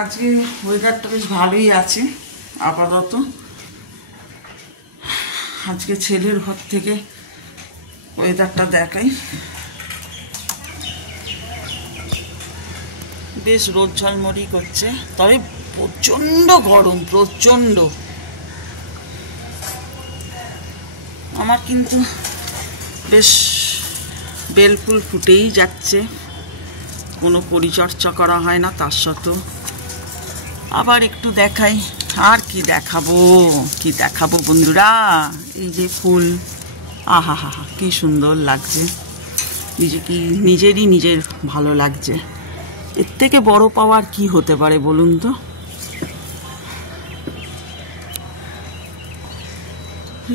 আজকে ওয়েদারটা বেশ ভালোই আছে আপাতত। আজকে ছেলের ঘর থেকে ওয়েদারটা দেখাই, বেশ রোদ ঝলমরি করছে, তবে প্রচণ্ড গরম, প্রচণ্ড। আমার কিন্তু বেশ বেলফুল ফুটেই যাচ্ছে, কোনো পরিচর্যা করা হয় না। তার সত্ত্বেও আবার একটু দেখাই। আর কি দেখাবো বন্ধুরা, এই যে ফুল, আহা হা হা, কি সুন্দর লাগছে, নিজের ভালো লাগছে। এর থেকে বড় পাওয়ার কি হতে পারে বলুন তো?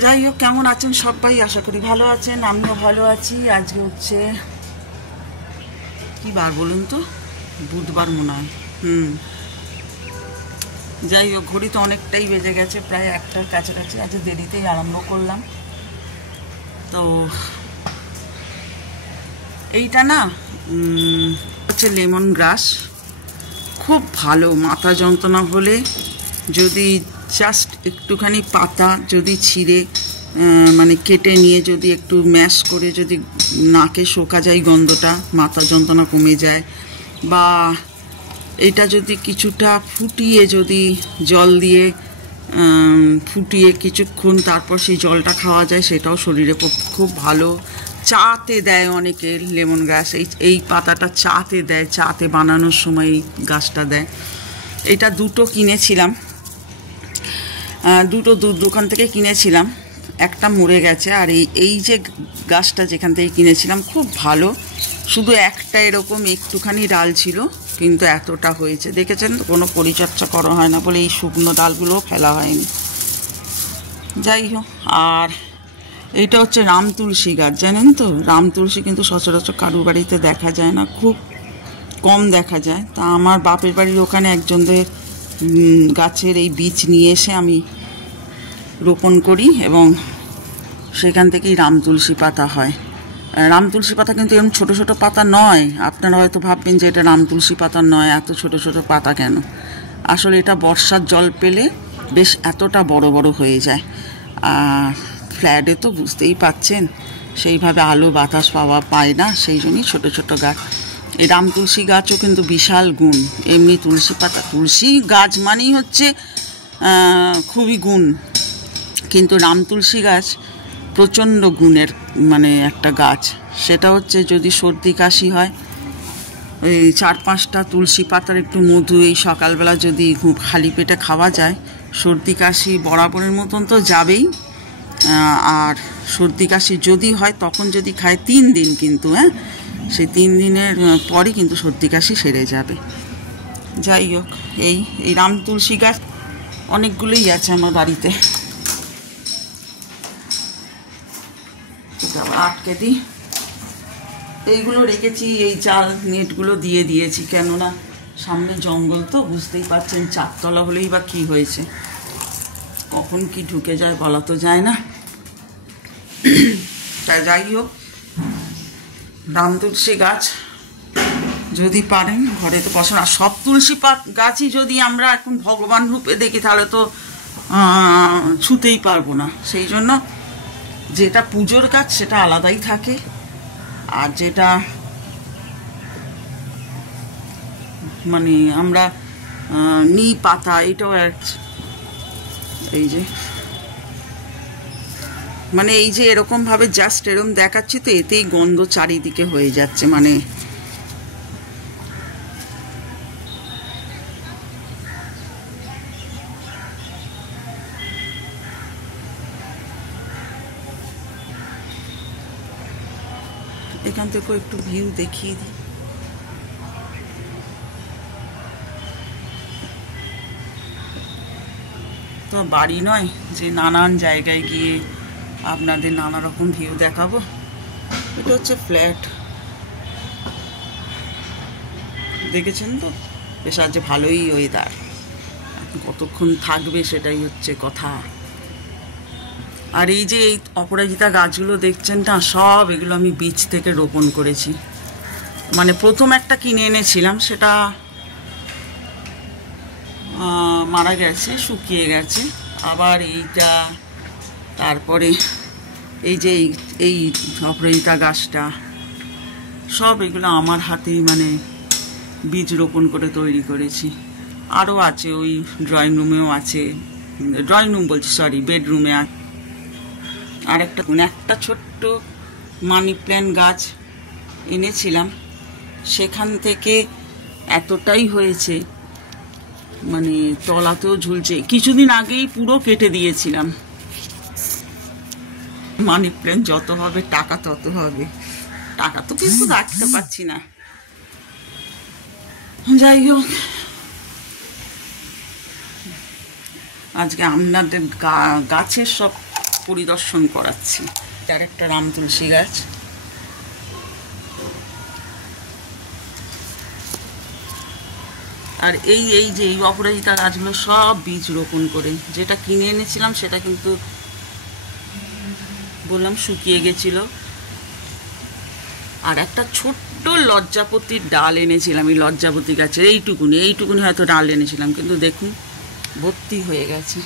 যাই হোক, কেমন আছেন সবাই? আশা করি ভালো আছেন, আমিও ভালো আছি। আজকে হচ্ছে কি বার বলুন তো? বুধবার মনে হয়। যাই হোক, ঘড়ি তো অনেকটাই বেজে গেছে, প্রায় 1টার কাছাকাছি। আজকে দেরিতেই আরম্ভ করলাম। তো এইটা না হচ্ছে লেমন গ্রাস, খুব ভালো। মাথা যন্ত্রণা হলে যদি জাস্ট একটুখানি পাতা যদি ছিঁড়ে মানে কেটে নিয়ে যদি একটু ম্যাশ করে যদি নাকে শোকা যায়, গন্ধটা, মাথা যন্ত্রণা কমে যায়। বা এটা যদি কিছুটা ফুটিয়ে যদি জল দিয়ে ফুটিয়ে কিছুক্ষণ তারপর সেই জলটা খাওয়া যায়, সেটাও শরীরের পক্ষে খুব ভালো। চাতে দেয় অনেকে লেমন গ্রাস, এই পাতাটা চাতে দেয়, চাতে বানানোর সময় এই গাছটা দেয়। এটা দুটো কিনেছিলাম, দুটো দোকান থেকে কিনেছিলাম, একটা মরে গেছে। আর এই যে গাছটা যেখান থেকে কিনেছিলাম খুব ভালো, শুধু একটা এরকম একটুখানি ডাল ছিল, কিন্তু এতটা হয়েছে দেখেছেন তো। কোনো পরিচর্যা করা হয় না বলে এই শুকনো ডালগুলোও ফেলা হয়নি। যাই হোক, আর এইটা হচ্ছে রাম তুলসী গাছ, জানেন তো? রাম তুলসী কিন্তু সচরাচর কারুর বাড়িতে দেখা যায় না, খুব কম দেখা যায়। তা আমার বাপের বাড়ির ওখানে একজনদের গাছের এই বীজ নিয়ে এসে আমি রোপণ করি এবং সেখান থেকেই রাম তুলসী পাতা হয়। রাম তুলসী পাতা কিন্তু এরকম ছোটো ছোটো পাতা নয়। আপনারা হয়তো ভাববেন যে এটা রাম তুলসী পাতা নয়, এত ছোটো ছোটো পাতা কেন? আসলে এটা বর্ষার জল পেলে বেশ এতটা বড় বড় হয়ে যায়। ফ্ল্যাটে তো বুঝতেই পাচ্ছেন, সেইভাবে আলো বাতাস পায় না, সেই জন্যই ছোটো ছোটো গাছ। এই রাম তুলসী গাছও কিন্তু বিশাল গুণ। এমনি তুলসী পাতা, তুলসী গাছ মানেই হচ্ছে খুবই গুণ, কিন্তু রাম তুলসী গাছ প্রচণ্ড গুণের মানে একটা গাছ। সেটা হচ্ছে যদি সর্দি কাশি হয়, ওই 4-5টা তুলসী পাতার একটু মধু এই সকালবেলা যদি খালি পেটে খাওয়া যায়, সর্দি কাশি বরাবরের মতন তো যাবেই। আর সর্দি কাশি যদি হয় তখন যদি খায় 3 দিন, কিন্তু সেই 3 দিনের পরই কিন্তু সর্দি কাশি সেরে যাবে। যাই হোক, এই রাম তুলসী গাছ অনেকগুলোই আছে আমার বাড়িতে। আটকে দিই, এইগুলো রেখেছি, এই জাল নেটগুলো দিয়ে দিয়েছি, কেননা সামনে জঙ্গল তো বুঝতেই পারছেন। 4তলা হলেই বা কি হয়েছে, কখন কি ঢুকে যায় বলা তো যায় না। তাই যাই হোক, রাম তুলসী গাছ যদি পারেন ঘরে তো পছন্দ। আর সব তুলসী গাছই যদি আমরা এখন ভগবান রূপে দেখি তাহলে তো ছুতেই পারবো না। সেই জন্য যেটা পুজোর গাছ সেটা আলাদাই থাকে, আর যেটা মানে আমরা নিই পাতা, এটাও এই যে মানে এই যে এরকমভাবে জাস্ট এরকম দেখাচ্ছি তো, এতেই গন্ধ চারিদিকে হয়ে যাচ্ছে। মানে এখান থেকেও একটু ভিউ দেখিয়ে দিই। তো বাড়ি নয় যে নানান জায়গায় গিয়ে আপনাদের নানা রকম ভিউ দেখাবো। এটা হচ্ছে ফ্ল্যাট, দেখেছেন তো? বেশ আজ ভালোই ওয়েদার, কতক্ষণ থাকবে সেটাই হচ্ছে কথা। আর এই যে এই অপরাজিতা গাছগুলো দেখছেন না, সব এগুলো আমি বীজ থেকে রোপণ করেছি। মানে প্রথম একটা কিনে এনেছিলাম, সেটা মারা গেছে, শুকিয়ে গেছে। আবার এইটা, তারপরে এই যে এই অপরাজিতা গাছটা, সব এগুলো আমার হাতেই মানে বীজ রোপণ করে তৈরি করেছি। আরও আছে, ওই ড্রয়িং রুমেও আছে, ড্রয়িং রুম বলছি সরি, বেডরুমে আছে। আর একটা ছোট্ট মানি প্ল্যান্ট গাছ এনেছিলাম, সেখান থেকে এতটাই হয়েছে, মানে তলাতেও ঝুলছে। কিছুদিন আগেই পুরো কেটে দিয়েছিলাম। মানি প্ল্যান্ট যত হবে টাকা তত হবে, টাকা তো কিন্তু রাখতে পারছি না। যাই হোক, আজকে আপনাদের গাছের সব পরিদর্শন করাচ্ছি। তার একটা রাম তুলসী গাছ, আর এই যে এই অপরাজিতা গাছগুলো সব বীজ রোপণ করে, যেটা কিনে এনেছিলাম সেটা কিন্তু বললাম শুকিয়ে গেছিল। আর একটা ছোট্ট লজ্জাপতির ডাল এনেছিলাম, এই লজ্জাপতি গাছের এইটুকুনি হয়তো ডাল এনেছিলাম, কিন্তু দেখুন ভর্তি হয়ে গেছে।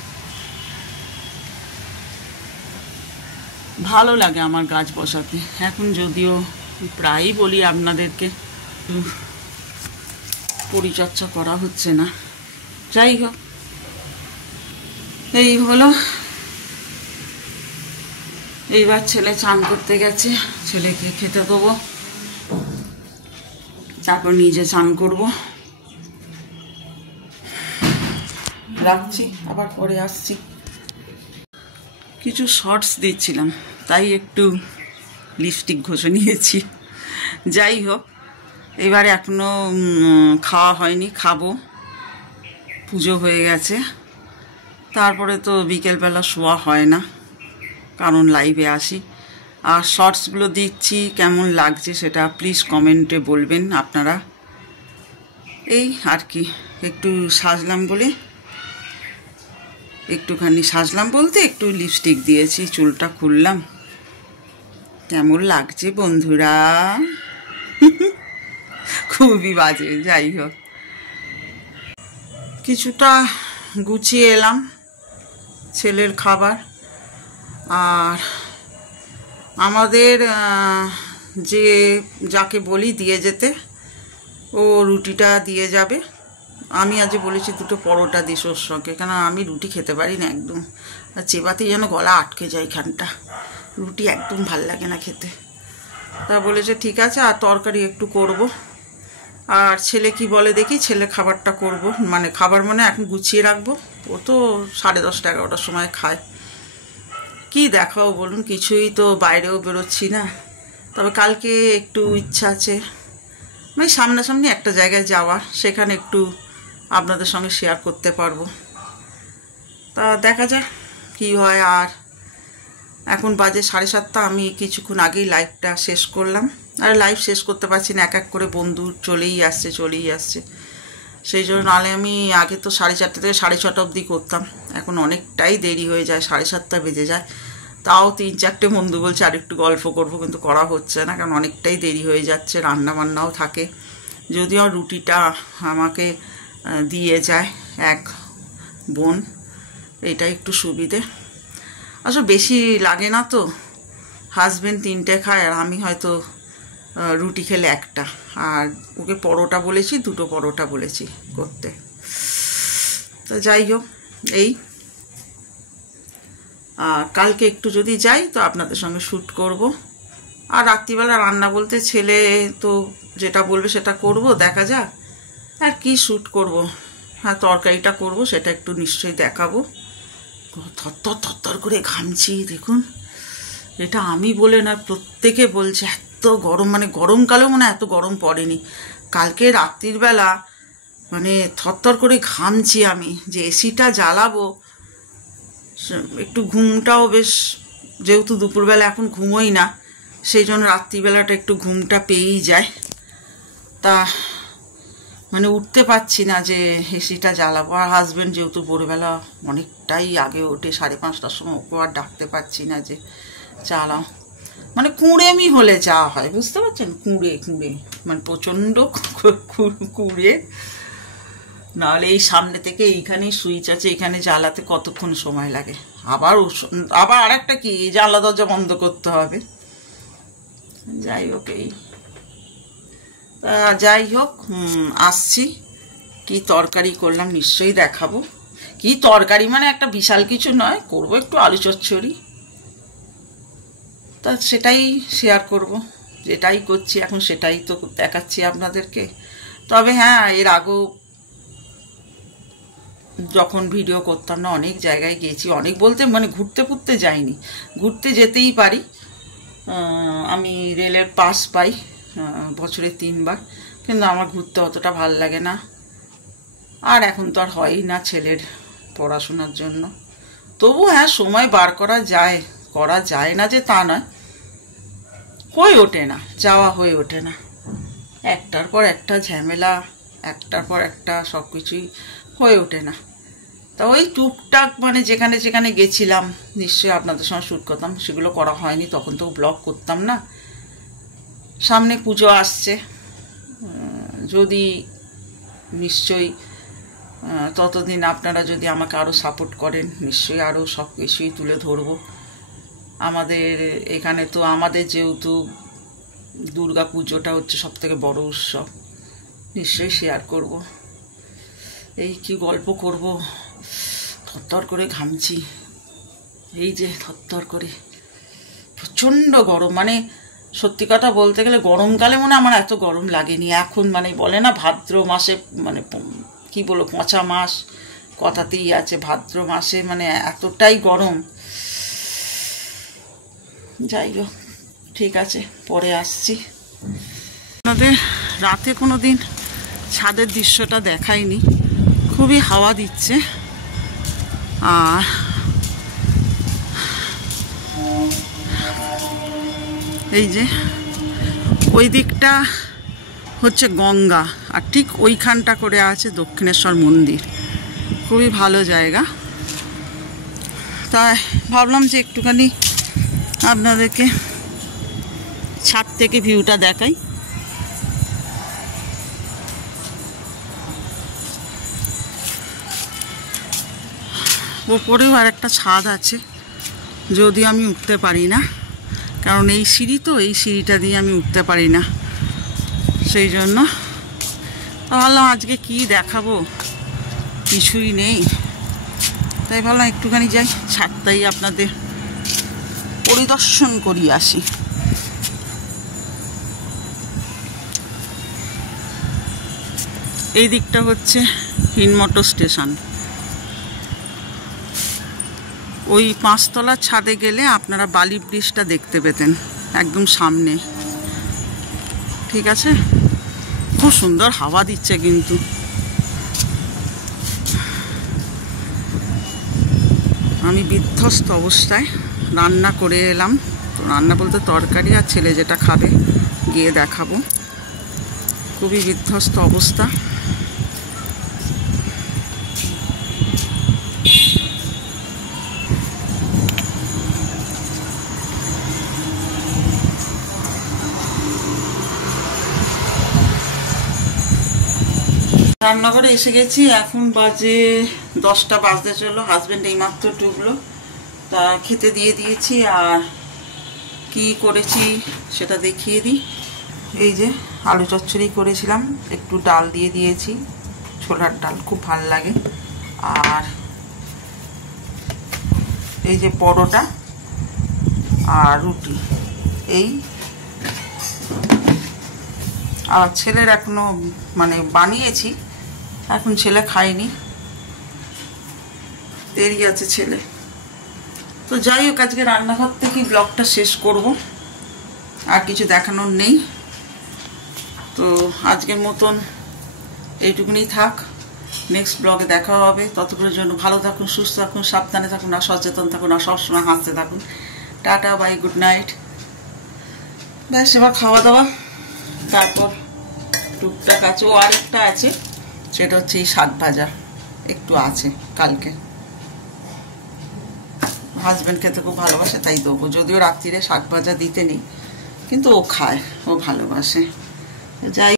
ভালো লাগে আমার গাছ বসাতে। এখন যদিও প্রায়ই বলি আপনাদেরকে, পরিচর্যা করা হচ্ছে না। যাই হোক, এই হলো। এইবার ছেলে চান করতে গেছে, ছেলেকে খেতে দেবো, তারপর নিজে চান করব। রাখছি, আবার পরে আসছি। কিছু শর্টস দিচ্ছিলাম, তাই একটু লিপস্টিক ঘষে নিয়েছি। যাই হোক, এবার এখনো খাওয়া হয়নি, খাবো। পুজো হয়ে গেছে, তারপরে তো বিকেলবেলা শোয়া হয় না, কারণ লাইভে আসি। আর শর্টসগুলো দিচ্ছি, কেমন লাগছে সেটা প্লিজ কমেন্টে বলবেন আপনারা। এই আর কি, একটু সাজলাম বলে, একটুখানি সাজলাম বলতে একটু লিপস্টিক দিয়েছি, চুলটা খুললাম। কেমন লাগছে বন্ধুরা? খুবই বাজে। যাই হোক, কিছুটা গুছিয়ে এলাম ছেলের খাবার। আর আমাদের যাকে বলি দিয়ে যেতে, ও রুটিটা দিয়ে যাবে। আমি আজ বলেছি দুটো পরোটা দিস ওর সঙ্গে, কেন আমি রুটি খেতে পারি না একদম, আর চেবাতেই যেন গলা আটকে যায় এখানটা, রুটি একদম ভাল লাগে না খেতে। তা বলেছে ঠিক আছে, আর তরকারি একটু করব। আর ছেলে কি বলে দেখি, ছেলে খাবারটা করব, মানে খাবার মানে এখন গুছিয়ে রাখবো। ও তো 10:30 11টার সময় খায়। কি দেখাও বলুন, কিছুই তো বাইরেও বেরোচ্ছি না। তবে কালকে একটু ইচ্ছা আছে, মানে সামনাসামনি একটা জায়গায় যাওয়া, সেখানে একটু আপনাদের সঙ্গে শেয়ার করতে পারবো। তা দেখা যাক কী হয়। আর এখন বাজে 7:30, আমি কিছুক্ষণ আগেই লাইভটা শেষ করলাম। আর লাইভ শেষ করতে পারছি না, এক এক করে বন্ধু চলেই আসছে। সেই জন্য, নাহলে আমি আগে তো 4:30 থেকে 6:30 অবধি করতাম। এখন অনেকটাই দেরি হয়ে যায়, 7:30 বেজে যায়। তাও 3-4টে বন্ধু বলছে আর একটু গল্প করবো, কিন্তু করা হচ্ছে না, কারণ অনেকটাই দেরি হয়ে যাচ্ছে, রান্না বান্নাও থাকে। যদিও রুটিটা আমাকে দিয়ে যায় এক বোন, এটা একটু সুবিধে। আসলে বেশি লাগে না তো, হাজবেন্ড 3টে খায়, আর আমি হয়তো রুটি খেলে একটা। আর ওকে পরোটা বলেছি, 2টো পরোটা বলেছি করতে। তো যাই হোক, এই কালকে একটু যদি যাই তো আপনাদের সঙ্গে শ্যুট করব। আর রাত্রিবেলা রান্না বলতে ছেলে তো যেটা বলবে সেটা করব, দেখা যাক আর কি শ্যুট করব। হ্যাঁ, তরকারিটা করব, সেটা একটু নিশ্চয়ই দেখাবো। থরথর করে ঘামছি দেখুন। এটা আমি বলে না, প্রত্যেকে বলছে এত গরম, মানে গরমকালেও মনে এত গরম পড়েনি। কালকে রাত্রির বেলা মানে থরথর করে ঘামছি আমি, যে এসিটা জ্বালাবো। একটু ঘুমটাও বেশ, যেহেতু দুপুরবেলা এখন ঘুমোই না, সেই জন্য রাত্রিবেলাটা একটু ঘুমটা পেয়েই যায়। তা মানে উঠতে পারছি না যে এসিটা জ্বালাবো। আর হাজব্যান্ড যেহেতু ভোরবেলা অনেকটাই আগে ওঠে, 5:30টার সময়, ওকে আর ডাকতে পারছি না যে চালাও। মানে কুঁড়েমি হলে যা হয় বুঝতে পারছেন, কুঁড়ে মানে প্রচণ্ড কুঁড়ে। নাহলে এই সামনে থেকে এইখানেই সুইচ আছে, এখানে জ্বালাতে কতক্ষণ সময় লাগে। আবার আরেকটা কি, জানলা দরজা বন্ধ করতে হবে। যাই হোক আসছি। কি তরকারি করলাম নিশ্চয়ই দেখাবো। কি তরকারি মানে একটা বিশাল কিছু নয়, করব একটু আলু চচ্চড়ি, তা সেটাই শেয়ার করব। যেটাই করছি এখন সেটাই তো দেখাচ্ছি আপনাদেরকে। তবে হ্যাঁ, এর আগেও যখন ভিডিও করতাম না, অনেক জায়গায় গিয়েছি। অনেক বলতে মানে ঘুরতে যাইনি, ঘুরতে যেতেই পারি। আমি রেলের পাস পাই বছরে 3 বার, কিন্তু আমার ঘুরতে অতটা ভাল লাগে না। আর এখন তো আর হয়ই না ছেলের পড়াশোনার জন্য। তবু হ্যাঁ, সময় বার করা যায় না যে তা নয়, হয়ে ওঠে না, যাওয়া হয়ে ওঠে না। একটার পর একটা ঝামেলা, একটার পর একটা সব কিছুই হয়ে ওঠে না। তা ওই টুকটাক মানে যেখানে যেখানে গেছিলাম নিশ্চয়ই আপনাদের সঙ্গে শ্যুট করতাম, সেগুলো করা হয়নি, তখন তো ব্লগ করতাম না। সামনে পুজো আসছে, যদি নিশ্চয়ই ততদিন আপনারা যদি আমাকে আরও সাপোর্ট করেন, নিশ্চয়ই আরও সব কিছুই তুলে ধরবো। আমাদের এখানে তো যেহেতু দুর্গা পুজোটা হচ্ছে সবথেকে বড় উৎসব, নিশ্চয়ই শেয়ার করব। এই কি গল্প করব, থরথর করে ঘামছি, এই যে থরথর করে, প্রচণ্ড গরম। মানে সত্যি কথা বলতে গেলে গরমকালে মনে আমার এত গরম লাগেনি। এখন মানে বলে না ভাদ্র মাসে, মানে কি বলবো, পচা মাস কথাতেই আছে, ভাদ্র মাসে মানে এতটাই গরম। যাই হোক, ঠিক আছে, পরে আসছি। আপনাদের রাতে কোনো দিন ছাদের দৃশ্যটা দেখাইনি, খুবই হাওয়া দিচ্ছে। আর এই যে ওই দিকটা হচ্ছে গঙ্গা, আর ঠিক ওইখানটা করে আছে দক্ষিণেশ্বর মন্দির, খুবই ভালো জায়গা। তাই ভাবলাম যে একটুখানি আপনাদেরকে ছাদ থেকে ভিউটা দেখাই। ওপরেও আর একটা ছাদ আছে, যদিও আমি উঠতে পারি না, কারণ এই সিঁড়ি তো, এই সিঁড়িটা দিয়ে আমি উঠতে পারি না। সেই জন্য ভাবলাম আজকে কি দেখাবো, কিছুই নেই, তাই ভাবলাম একটুখানি যাই ছাদটাই আপনাদের পরিদর্শন করি আসি। এই দিকটা হচ্ছে হিনমোটর স্টেশন। ওই 5 তলার ছাদে গেলে আপনারা বালি ব্রিজটা দেখতে পেতেন একদম সামনে। ঠিক আছে, খুব সুন্দর হাওয়া দিচ্ছে কিন্তু। আমি বিধ্বস্ত অবস্থায় রান্না করে এলাম, তো রান্না বলতে তরকারি, আর ছেলে যেটা খাবে গিয়ে দেখাবো। খুবই বিধ্বস্ত অবস্থা। রান্নাঘরে এসে গেছি, এখন বাজে 10টা বাজতে চলো। হাজব্যান্ড এইমাত্র ঢুকলো, তা খেতে দিয়ে দিয়েছি। আর কি করেছি সেটা দেখিয়ে দিই। এই যে আলু চচ্চড়ি করেছিলাম, একটু ডাল দিয়ে দিয়েছি, ছোলার ডাল, খুব ভাল লাগে। আর এই যে পরোটা আর রুটি, এই। আর ছেলের এখনো মানে বানিয়েছি, এখন ছেলে খায়নি, দেরি আছে ছেলে। তো যাই হোক, আজকে রান্নাঘর থেকেই ব্লগটা শেষ করব, আর কিছু দেখানোর নেই। তো আজকের মতন এইটুকুনি থাক, নেক্সট ব্লগে দেখা হবে। ততক্ষণের জন্য ভালো থাকুন, সুস্থ থাকুন, সাবধানে থাকুন, আর সচেতন থাকুন, আর সবসময় হাসতে থাকুন। Tata, bye, good night. ব্যাস, এবার খাওয়া দাওয়া, তারপর টুকটাক আছে, ও আরেকটা আছে, সেটা হচ্ছে এই শাক ভাজা একটু আছে কালকে। হাজব্যান্ড খেতে খুব ভালোবাসে, তাই দেবো। যদিও রাত্রিরে শাক ভাজা দিতে নেই, কিন্তু ও খায়, ও ভালোবাসে। যাই